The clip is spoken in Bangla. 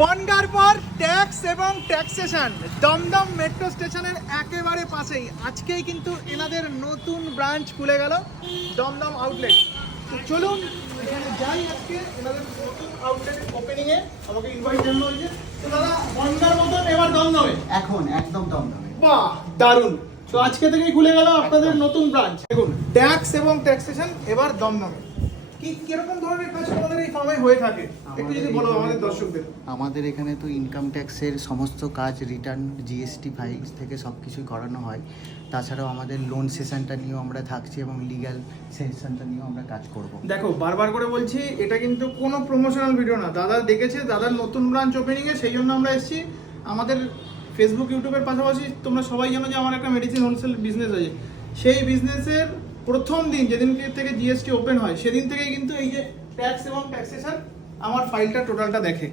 বনগাঁর পর ট্যাক্স এবং ট্যাক্সেশন দমদম মেট্রো স্টেশনের একেবারে পাশেই আজকেই কিন্তু এনাদের নতুন ব্রাঞ্চ খুলে গেল দমদম আউটলেট। তো চলুন এখানে যাই আজকে এনাদের নতুন আউটলেট ওপেনিং এ। আমাকে ইনভাইট জানানো হয়েছে। তো দাদা বনগাঁর মতন এবার দমদমে এখন একদম দমদমে। বাহ দারুণ। তো আজকে থেকেই খুলে গেল আপনাদের নতুন ব্রাঞ্চ। দেখুন ট্যাক্স এবং ট্যাক্সেশন এবার দমদমে। কি কিরকম ধরনের কাজ আমাদের এই ফার্মে হয়ে থাকে একটু যদি বলো আমাদের দর্শকদের। আমাদের এখানে তো ইনকাম ট্যাক্সের সমস্ত কাজ, রিটার্ন, জিএসটি ফাইলস থেকে সব কিছুই করানো হয়। তাছাড়াও আমাদের লোন সেশনটা নিয়েও আমরা থাকছি এবং লিগ্যাল সেশনটা নিয়েও আমরা কাজ করব। দেখো বারবার করে বলছি এটা কিন্তু কোনো প্রমোশনাল ভিডিও না। দাদা দেখেছে দাদার নতুন ব্রাঞ্চ ওপেনিংয়ে, সেই জন্য আমরা এসেছি। আমাদের ফেসবুক ইউটিউবের পাশাপাশি তোমরা সবাই জানো যে আমার একটা মেডিসিন হোলসেল বিজনেস আছে। সেই বিজনেসের প্রথম দিন যেদিন থেকে জিএসটি ওপেন হয় সেদিন থেকেই কিন্তু এই যে ট্যাক্স এবং ট্যাক্সেশন আমার ফাইলটা টোটালটা দেখে।